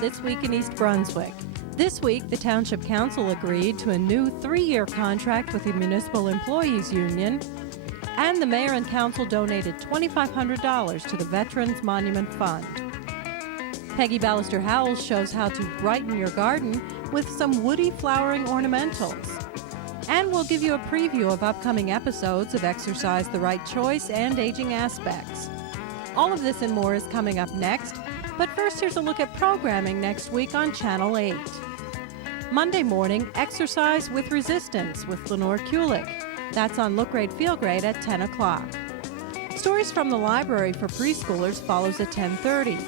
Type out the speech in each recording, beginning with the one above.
This Week in East Brunswick. This week, the Township Council agreed to a new 3-year contract with the Municipal Employees Union, and the Mayor and Council donated $2,500 to the Veterans Monument Fund. Peggy Ballister-Howells shows how to brighten your garden with some woody flowering ornamentals. And we'll give you a preview of upcoming episodes of Exercise the Right Choice and Aging Aspects. All of this and more is coming up next, but first here's a look at programming next week on Channel 8. Monday morning, Exercise with Resistance with Lenore Kulik. That's on Look Great, Feel Great at 10 o'clock. Stories from the Library for Preschoolers follows at 10:30.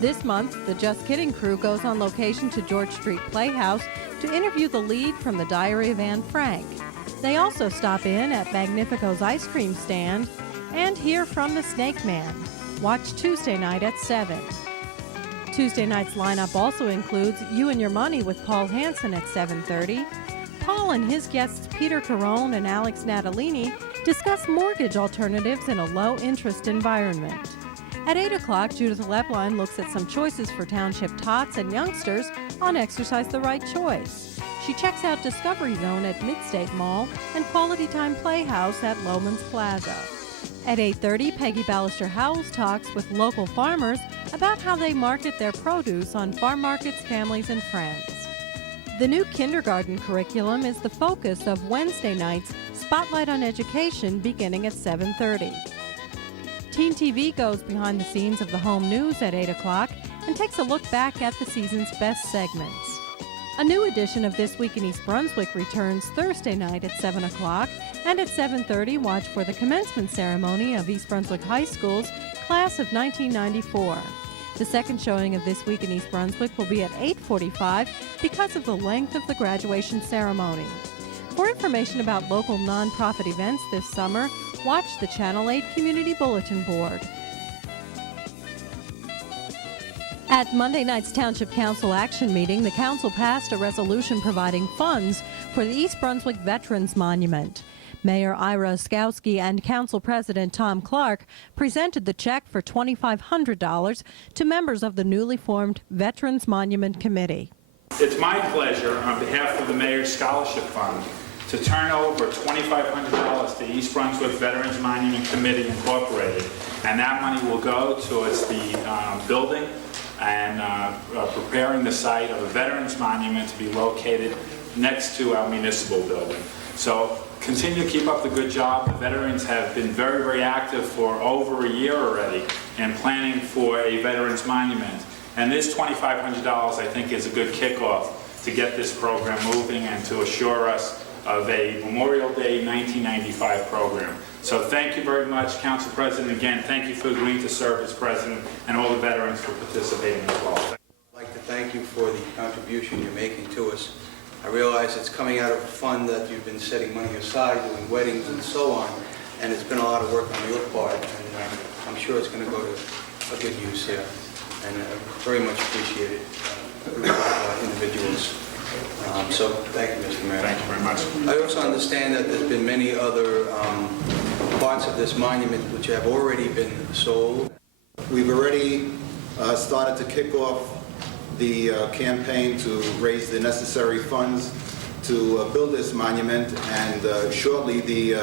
This month, the Just Kidding crew goes on location to George Street Playhouse to interview the lead from The Diary of Anne Frank. They also stop in at Magnifico's ice cream stand and hear from the Snake Man. Watch Tuesday night at 7. Tuesday night's lineup also includes You and Your Money with Paul Hansen at 7:30. Paul and his guests Peter Carone and Alex Natalini discuss mortgage alternatives in a low-interest environment. At 8 o'clock, Judith Lepline looks at some choices for township tots and youngsters on Exercise the Right Choice. She checks out Discovery Zone at Midstate Mall and Quality Time Playhouse at Lomans Plaza. At 8:30, Peggy Ballister-Howells talks with local farmers about how they market their produce on farm markets, families, and friends. The new kindergarten curriculum is the focus of Wednesday night's Spotlight on Education beginning at 7:30. Teen TV goes behind the scenes of the home news at 8 o'clock and takes a look back at the season's best segments. A new edition of This Week in East Brunswick returns Thursday night at 7 o'clock, and at 7:30, watch for the commencement ceremony of East Brunswick High School's class of 1994. The second showing of This Week in East Brunswick will be at 8:45 because of the length of the graduation ceremony. For information about local nonprofit events this summer, watch the Channel 8 Community Bulletin Board. At Monday night's Township Council action meeting, the Council passed a resolution providing funds for the East Brunswick Veterans Monument. Mayor Ira Oskowski and Council President Tom Clark presented the check for $2,500 to members of the newly formed Veterans Monument Committee. It's my pleasure, on behalf of the Mayor's Scholarship Fund, to turn over $2,500 to East Brunswick Veterans Monument Committee Incorporated, and that money will go towards the building and preparing the site of a Veterans Monument to be located next to our municipal building. So continue to keep up the good job. The veterans have been very, very active for over a year already in planning for a Veterans Monument. And this $2,500, I think, is a good kickoff to get this program moving and to assure us of a Memorial Day 1995 program. So thank you very much, Council President. Again, thank you for agreeing to serve as President, and all the veterans for participating as well. I'd like to thank you for the contribution you're making to us. I realize it's coming out of a fund that you've been setting money aside, doing weddings and so on, and it's been a lot of work on your part, and I'm sure it's going to go to a good use here, and very much appreciated individuals. So thank you, Mr. Mayor. Thank you very much. I also understand that there's been many other parts of this monument which have already been sold. We've already started to kick off the campaign to raise the necessary funds to build this monument, and shortly the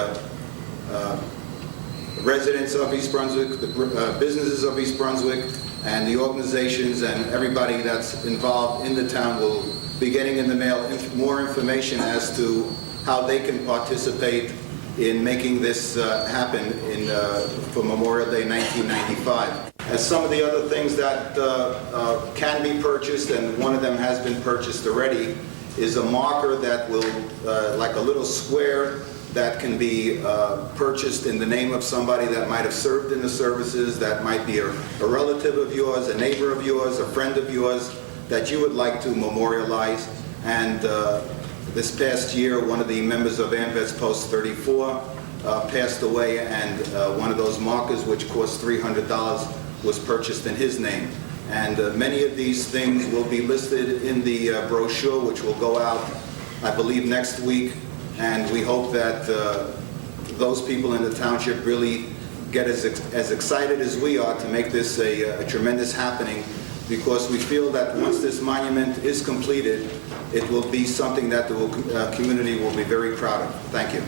residents of East Brunswick, the businesses of East Brunswick, and the organizations and everybody that's involved in the town will be getting in the mail more information as to how they can participate in making this happen for Memorial Day 1995. As some of the other things that can be purchased, and one of them has been purchased already, is a marker that will, like a little square that can be purchased in the name of somebody that might have served in the services, that might be a relative of yours, a neighbor of yours, a friend of yours, that you would like to memorialize. And this past year, one of the members of AMVETS Post 34 passed away, and one of those markers, which cost $300, was purchased in his name. And many of these things will be listed in the brochure, which will go out, I believe, next week. And we hope that those people in the township really get as excited as we are to make this a tremendous happening, because we feel that once this monument is completed, it will be something that the community will be very proud of. Thank you.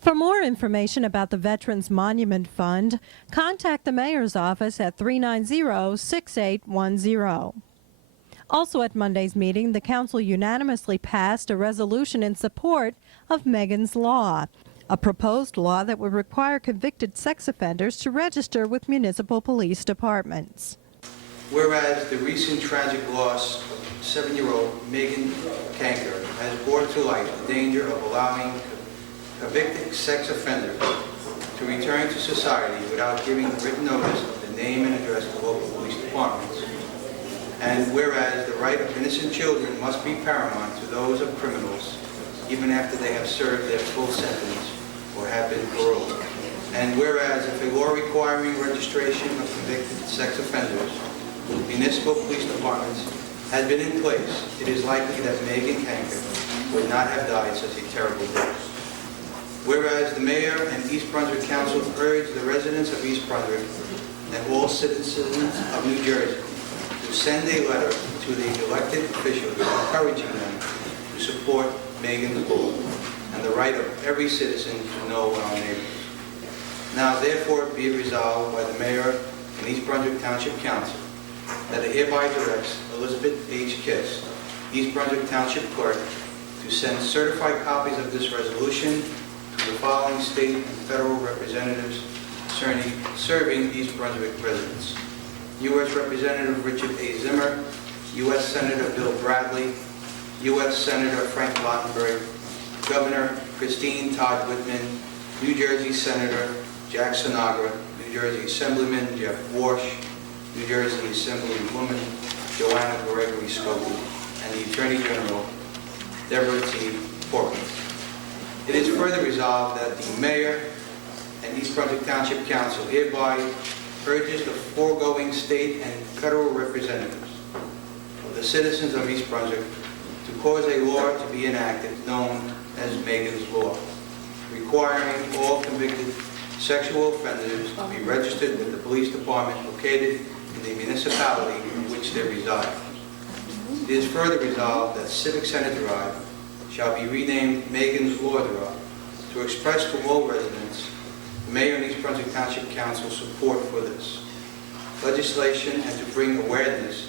For more information about the Veterans Monument Fund, contact the Mayor's office at 390-6810. Also at Monday's meeting, the Council unanimously passed a resolution in support of Megan's Law, a proposed law that would require convicted sex offenders to register with municipal police departments. Whereas the recent tragic loss of 7-year-old Megan Kanker has brought to light the danger of allowing convicted sex offenders to return to society without giving written notice of the name and address of local police departments. And whereas the right of innocent children must be paramount to those of criminals, even after they have served their full sentence or have been paroled. And whereas if a law requiring registration of convicted sex offenders with municipal police departments had been in place, it is likely that Megan Kanker would not have died such a terrible death. Whereas the Mayor and East Brunswick Council urge the residents of East Brunswick and all citizens of New Jersey to send a letter to the elected officials encouraging them to support Megan's law and the right of every citizen to know our neighbors. Now therefore be it resolved by the Mayor and East Brunswick Township Council that it hereby directs Elizabeth H. Kiss, East Brunswick Township Clerk, to send certified copies of this resolution to the following state and federal representatives serving East Brunswick residents: U.S. Representative Richard A. Zimmer, U.S. Senator Bill Bradley, U.S. Senator Frank Lautenberg, Governor Christine Todd Whitman, New Jersey Senator Jack Sinagra, New Jersey Assemblyman Jeff Warsh, New Jersey Assemblywoman Joanna Gregory Scobie, and the Attorney General Deborah T. Portman. It is further resolved that the Mayor and East Brunswick Township Council hereby urges the foregoing state and federal representatives of the citizens of East Brunswick to cause a law to be enacted known as Megan's Law, requiring all convicted sexual offenders to be registered with the police department located in the municipality in which they reside. It is further resolved that Civic Center Drive shall be renamed Megan's Law Drive to express to all residents the Mayor and East Brunswick Township Council support for this legislation and to bring awareness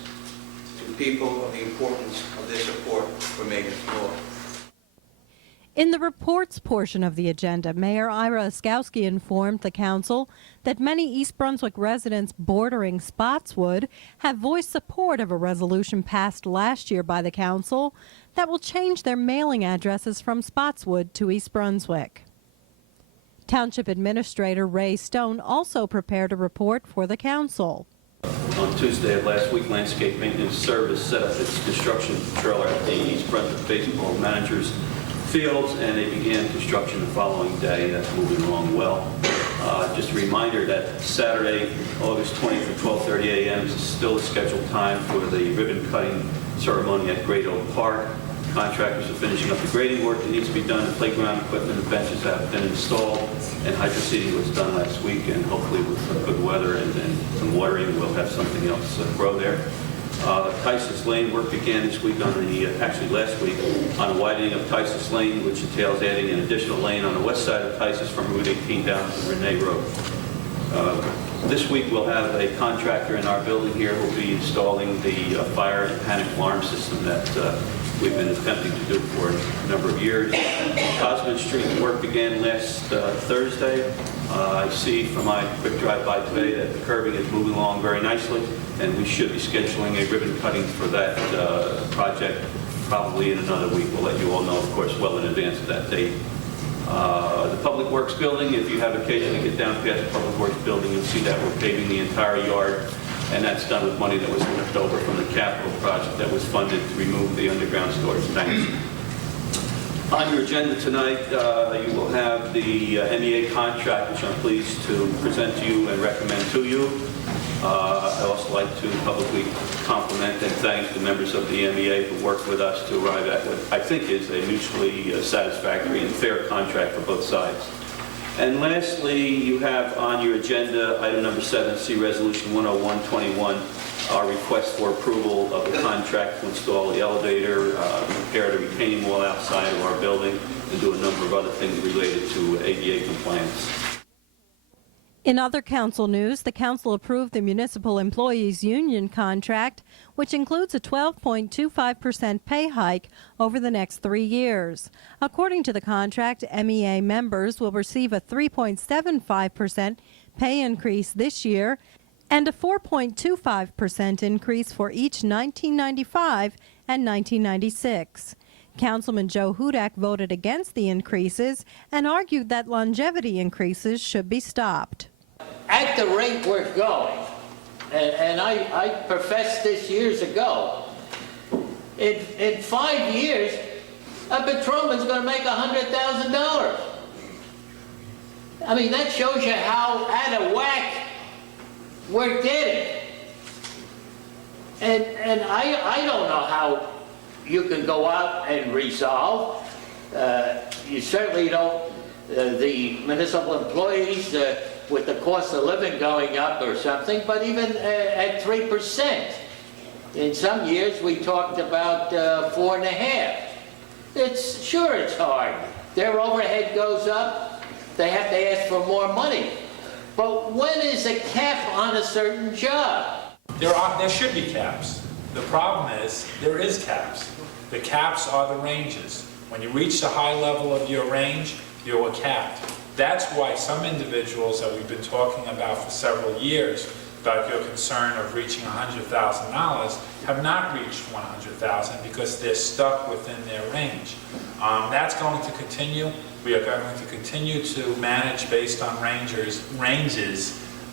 to people of the importance of their support for Megan's Law. In the reports portion of the agenda, Mayor Ira Oskowski informed the council that many East Brunswick residents bordering Spotswood have voiced support of a resolution passed last year by the council that will change their mailing addresses from Spotswood to East Brunswick. Township Administrator Ray Stone also prepared a report for the council. On Tuesday of last week, Landscape Maintenance Service set up its construction trailer at the East Brunswick Baseball Managers Fields, and they began construction the following day. That's moving along well. Just a reminder that Saturday, August 20th at 12:30 a.m. is still a scheduled time for the ribbon cutting ceremony at Great Oak Park. Contractors are finishing up the grading work that needs to be done. The playground equipment and benches have been installed, and hydro seeding was done last week, and hopefully with some good weather and some watering, we'll have something else grow there. Tice's Lane work began this week on the, actually last week, on widening of Tice's Lane, which entails adding an additional lane on the west side of Tice's from Route 18 down to Renee Road. This week we'll have a contractor in our building here who will be installing the fire and panic alarm system that we've been attempting to do for a number of years. Cosman Street work began last Thursday. I see from my quick drive-by today that the curbing is moving along very nicely, and we should be scheduling a ribbon cutting for that project probably in another week. We'll let you all know, of course, well in advance of that date. The Public Works Building, if you have occasion to get down past the Public Works Building, you'll see that we're paving the entire yard, and that's done with money that was left over from the capital project that was funded to remove the underground storage tanks. On your agenda tonight, you will have the MEA contract, which I'm pleased to present to you and recommend to you. I'd also like to publicly compliment and thank the members of the MEA who worked with us to arrive at what I think is a mutually satisfactory and fair contract for both sides. And lastly, you have on your agenda item number 7, C Resolution 10121, our request for approval of the contract to install the elevator, repair the retaining wall outside of our building, and do a number of other things related to ADA compliance. In other council news, the council approved the Municipal Employees Union contract, which includes a 12.25% pay hike over the next 3 years. According to the contract, MEA members will receive a 3.75% pay increase this year and a 4.25% increase for each 1995 and 1996. Councilman Joe Hudak voted against the increases and argued that longevity increases should be stopped. At the rate we're going, and I professed this years ago, in 5 years, a patrolman's going to make $100,000. I mean, that shows you how out of whack we're getting. And I don't know how you can go out and resolve. You certainly don't, the municipal employees, with the cost of living going up or something, but even at 3%. In some years, we talked about 4.5%. Sure, it's hard. Their overhead goes up. They have to ask for more money. But when is a cap on a certain job? There should be caps. The problem is, there is caps. The caps are the ranges. When you reach the high level of your range, you're capped. That's why some individuals that we've been talking about for several years about your concern of reaching $100,000 have not reached $100,000 because they're stuck within their range. That's going to continue. We are going to continue to manage based on ranges,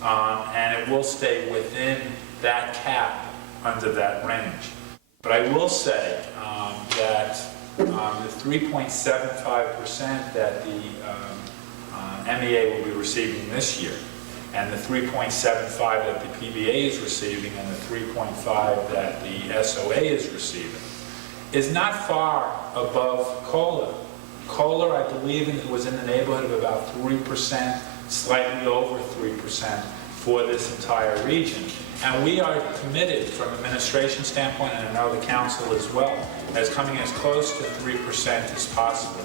and it will stay within that cap under that range. But I will say that the 3.75% that the MEA will be receiving this year, and the 3.75 that the PBA is receiving, and the 3.5 that the SOA is receiving, is not far above COLA. COLA, I believe, was in the neighborhood of about 3%, slightly over 3% for this entire region. And we are committed from an administration standpoint, and I know the council as well, as coming as close to 3% as possible.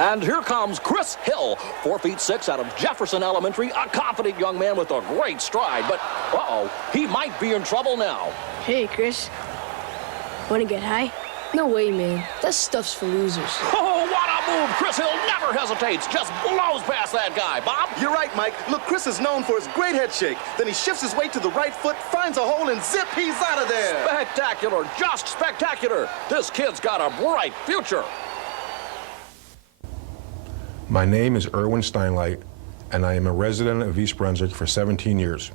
And here comes Chris Hill, 4'6" out of Jefferson Elementary, a confident young man with a great stride. But, uh-oh, he might be in trouble now. Hey, Chris. Want to get high? No way, man. That stuff's for losers. Oh, what a move! Chris Hill never hesitates, just blows past that guy. Bob? You're right, Mike. Look, Chris is known for his great head shake. Then he shifts his weight to the right foot, finds a hole, and zip, he's out of there. Spectacular, just spectacular. This kid's got a bright future. My name is Erwin Steinlight, and I am a resident of East Brunswick for 17 years.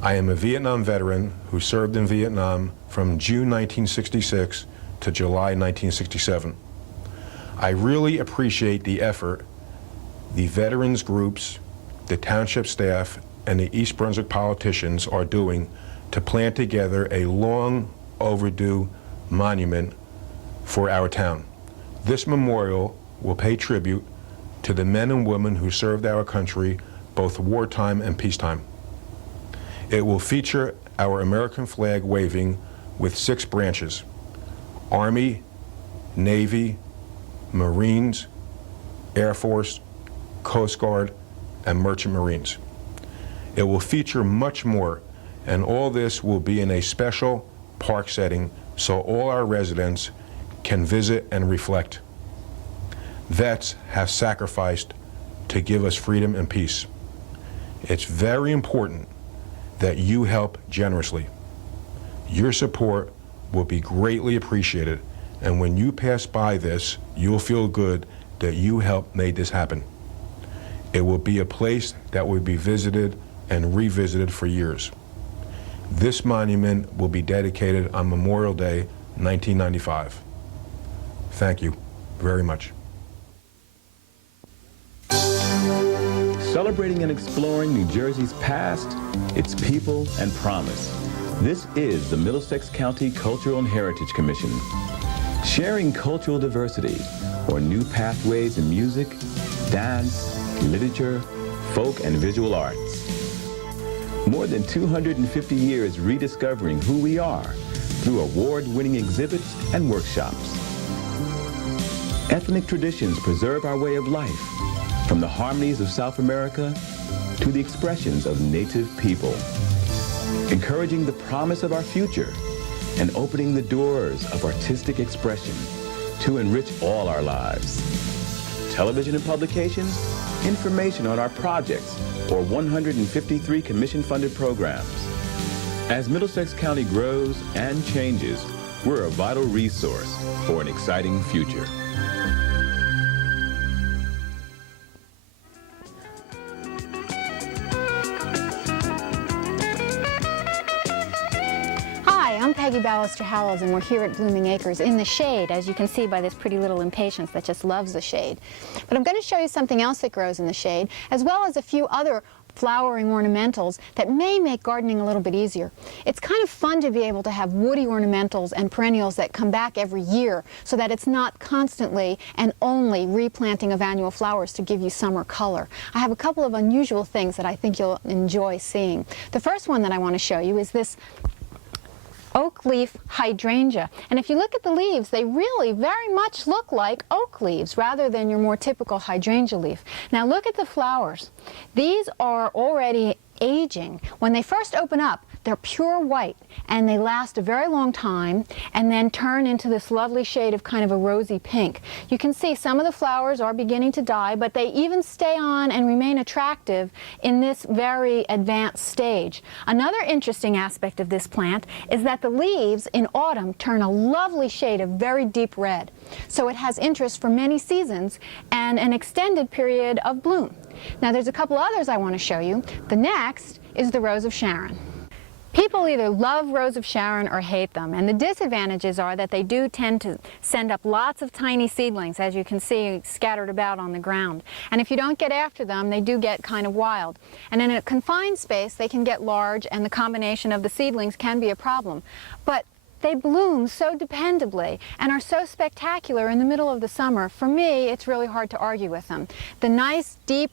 I am a Vietnam veteran who served in Vietnam from June 1966 to July 1967. I really appreciate the effort the veterans groups, the township staff, and the East Brunswick politicians are doing to plan together a long overdue monument for our town. This memorial will pay tribute to the men and women who served our country both wartime and peacetime. It will feature our American flag waving with 6 branches: Army, Navy, Marines, Air Force, Coast Guard, and Merchant Marines. It will feature much more, and all this will be in a special park setting so all our residents can visit and reflect. Vets have sacrificed to give us freedom and peace. It's very important that you help generously. Your support will be greatly appreciated, and when you pass by this, you'll feel good that you helped make this happen. It will be a place that will be visited and revisited for years. This monument will be dedicated on Memorial Day, 1995. Thank you very much. Celebrating and exploring New Jersey's past, its people, and promise. This is the Middlesex County Cultural and Heritage Commission. Sharing cultural diversity, or new pathways in music, dance, literature, folk and visual arts. More than 250 years rediscovering who we are through award-winning exhibits and workshops. Ethnic traditions preserve our way of life, from the harmonies of South America to the expressions of native people, encouraging the promise of our future and opening the doors of artistic expression to enrich all our lives. Television and publications, information on our projects, or 153 commission-funded programs. As Middlesex County grows and changes, we're a vital resource for an exciting future. I'm Peggy Ballister-Howells, and we're here at Blooming Acres in the shade, as you can see by this pretty little impatiens that just loves the shade. But I'm going to show you something else that grows in the shade, as well as a few other flowering ornamentals that may make gardening a little bit easier. It's kind of fun to be able to have woody ornamentals and perennials that come back every year so that it's not constantly and only replanting of annual flowers to give you summer color. I have a couple of unusual things that I think you'll enjoy seeing. The first one that I want to show you is this oak leaf hydrangea. And if you look at the leaves, they really very much look like oak leaves rather than your more typical hydrangea leaf. Now look at the flowers. These are already aging. When they first open up, they're pure white and they last a very long time and then turn into this lovely shade of kind of a rosy pink. You can see some of the flowers are beginning to die, but they even stay on and remain attractive in this very advanced stage. Another interesting aspect of this plant is that the leaves in autumn turn a lovely shade of very deep red. So it has interest for many seasons and an extended period of bloom. Now there's a couple others I want to show you. The next is the Rose of Sharon. People either love Rose of Sharon or hate them, and the disadvantages are that they do tend to send up lots of tiny seedlings, as you can see scattered about on the ground. And if you don't get after them, they do get kind of wild. And in a confined space, they can get large, and the combination of the seedlings can be a problem. But they bloom so dependably and are so spectacular in the middle of the summer. For me, it's really hard to argue with them. The nice, deep,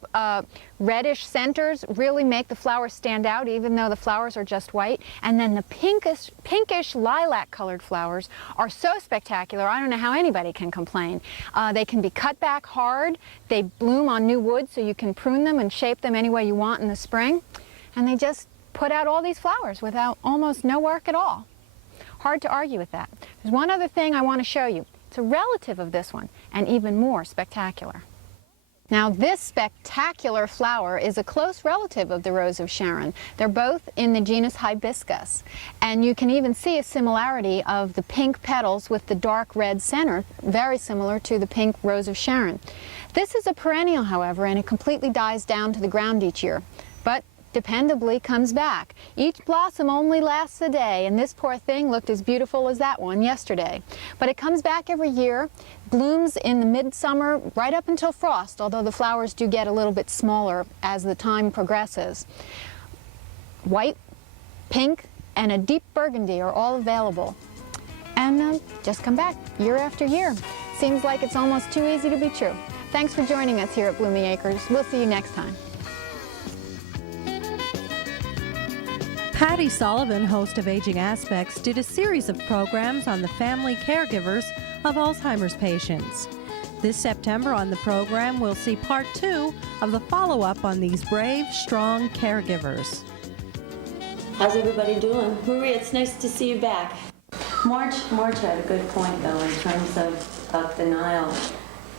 reddish centers really make the flowers stand out, even though the flowers are just white. And then the pinkish lilac-colored flowers are so spectacular, I don't know how anybody can complain. They can be cut back hard. They bloom on new wood, so you can prune them and shape them any way you want in the spring. And they just put out all these flowers without almost no work at all. Hard to argue with that. There's one other thing I want to show you. It's a relative of this one, and even more spectacular. Now this spectacular flower is a close relative of the Rose of Sharon. They're both in the genus Hibiscus, and you can even see a similarity of the pink petals with the dark red center, very similar to the pink Rose of Sharon. This is a perennial, however, and it completely dies down to the ground each year, but dependably comes back. Each blossom only lasts a day, and this poor thing looked as beautiful as that one yesterday. But it comes back every year, blooms in the midsummer right up until frost, although the flowers do get a little bit smaller as the time progresses. White, pink, and a deep burgundy are all available. And just come back year after year. Seems like it's almost too easy to be true. Thanks for joining us here at Blooming Acres. We'll see you next time. Patty Sullivan, host of Aging Aspects, did a series of programs on the family caregivers of Alzheimer's patients. This September on the program, we'll see part 2 of the follow-up on these brave, strong caregivers. How's everybody doing? Maria, it's nice to see you back. Marge had a good point, though, in terms of denial.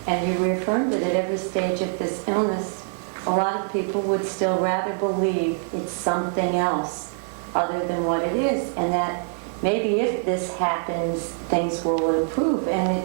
And you reaffirmed that at every stage of this illness, a lot of people would still rather believe it's something else other than what it is, and that maybe if this happens, things will improve. And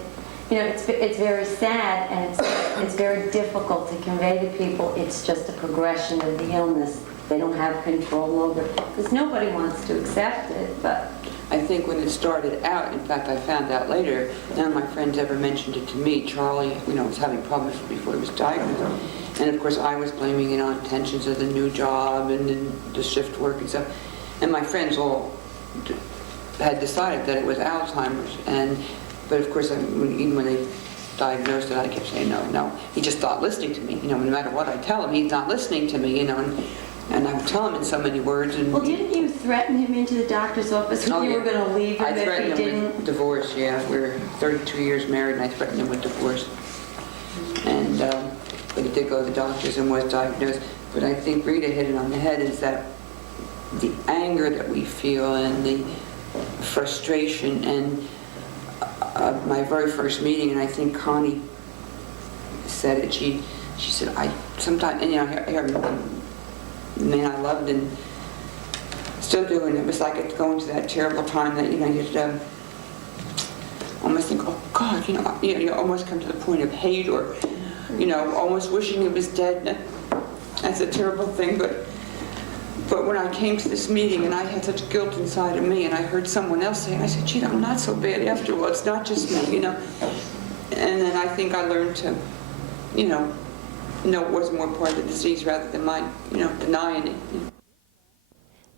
it's very sad, and it's very difficult to convey to people it's just a progression of the illness. They don't have control over it, because nobody wants to accept it. But I think when it started out, in fact, I found out later, none of my friends ever mentioned it to me. Charlie, was having problems before he was diagnosed. And of course, I was blaming it on tensions of the new job and the shift work and stuff. And my friends all had decided that it was Alzheimer's. But of course, even when they diagnosed it, I kept saying, no. He just stopped listening to me. No matter what I tell him, he's not listening to me, and I would tell him in so many words. And well, didn't you threaten him into the doctor's office when you were going to leave him if he didn't? I threatened him with divorce, yeah. We're 32 years married, and I threatened him with divorce. And, but he did go to the doctors and was diagnosed. But I think Rita hit it on the head, is that the anger that we feel and the frustration, and my very first meeting, and I think Connie said it, she said, I sometimes, and here, the man I loved and still do, and it was like it's going to that terrible time that, you'd almost think, oh God, you almost come to the point of hate, or, almost wishing he was dead. That's a terrible thing, but when I came to this meeting and I had such guilt inside of me, and I heard someone else say it, I said, gee, I'm not so bad after all. It's not just me, And then I think I learned to, it was more part of the disease rather than my, denying it.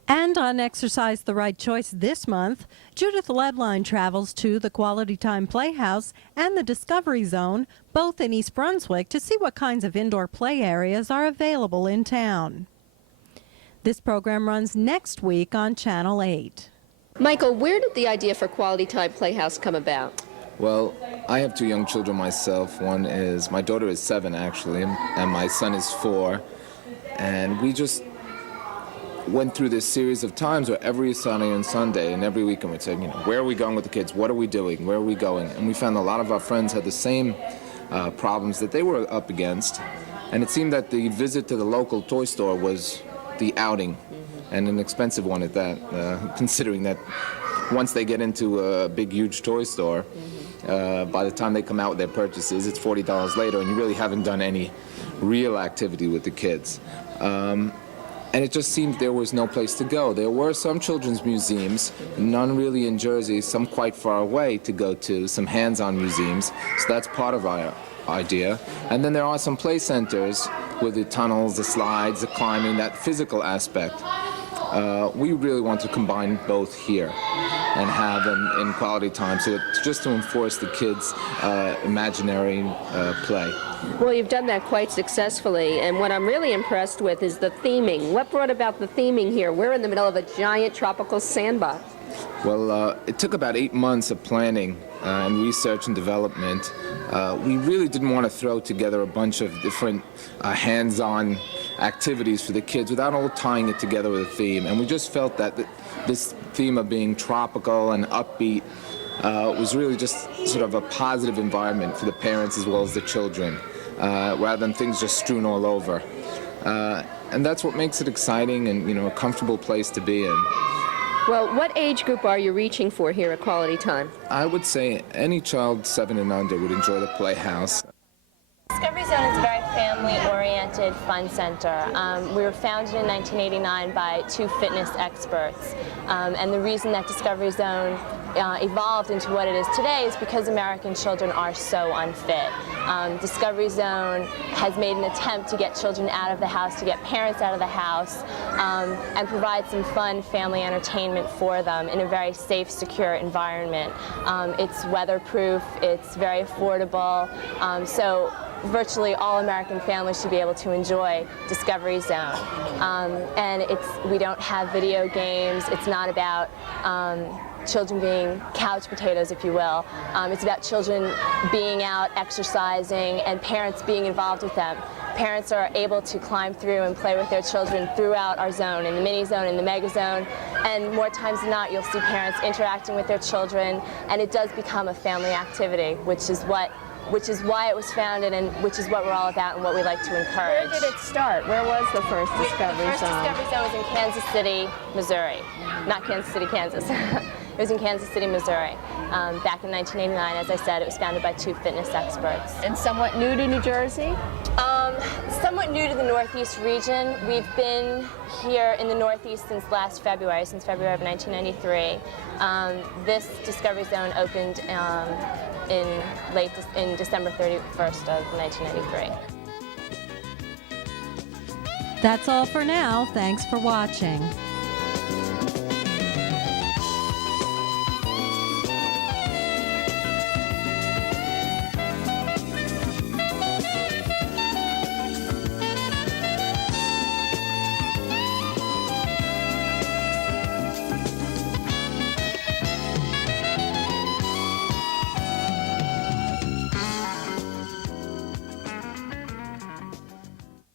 And on Exercise the Right Choice this month, Judith Ledline travels to the Quality Time Playhouse and the Discovery Zone, both in East Brunswick, to see what kinds of indoor play areas are available in town. This program runs next week on Channel 8. Michael, where did the idea for Quality Time Playhouse come about? Well, I have 2 young children myself. One is, my daughter is 7 actually, and my son is 4. And we just went through this series of times where every Saturday and Sunday and every weekend we'd say, where are we going with the kids? What are we doing? Where are we going? And we found a lot of our friends had the same problems that they were up against. And it seemed that the visit to the local toy store was the outing, and an expensive one at that, considering that once they get into a big, huge toy store, by the time they come out with their purchases, it's $40 later, and you really haven't done any real activity with the kids. And it just seemed there was no place to go. There were some children's museums, none really in Jersey, some quite far away to go to, some hands-on museums, so that's part of our idea. And then there are some play centers with the tunnels, the slides, the climbing, that physical aspect. We really want to combine both here and have them in Quality Time, so it's just to enforce the kids' imaginary play. Well, you've done that quite successfully, and what I'm really impressed with is the theming. What brought about the theming here? We're in the middle of a giant tropical sandbox. Well, it took about 8 months of planning and research and development. We really didn't want to throw together a bunch of different hands-on activities for the kids without all tying it together with a theme. And we just felt that this theme of being tropical and upbeat was really just sort of a positive environment for the parents as well as the children, rather than things just strewn all over. And that's what makes it exciting and, a comfortable place to be in. Well, what age group are you reaching for here at Quality Time? I would say any child 7 and under would enjoy the Playhouse. Discovery Zone is a very family-oriented fun center. We were founded in 1989 by 2 fitness experts. And the reason that Discovery Zone evolved into what it is today is because American children are so unfit. Discovery Zone has made an attempt to get children out of the house, to get parents out of the house, and provide some fun family entertainment for them in a very safe, secure environment. It's weatherproof, it's very affordable, so virtually all American families should be able to enjoy Discovery Zone. And we don't have video games. It's not about children being couch potatoes, if you will. It's about children being out, exercising, and parents being involved with them. Parents are able to climb through and play with their children throughout our zone, in the mini zone, in the mega zone, and more times than not, you'll see parents interacting with their children, and it does become a family activity, which is why it was founded and which is what we're all about and what we like to encourage. Where did it start? Where was the first Discovery Zone? The first Discovery Zone was in Kansas City, Missouri. Not Kansas City, Kansas. It was in Kansas City, Missouri. Back in 1989, as I said, it was founded by 2 fitness experts. And somewhat new to New Jersey? Somewhat new to the Northeast region. We've been here in the Northeast since last February, since February of 1993. This Discovery Zone opened in December 31st of 1993. That's all for now. Thanks for watching.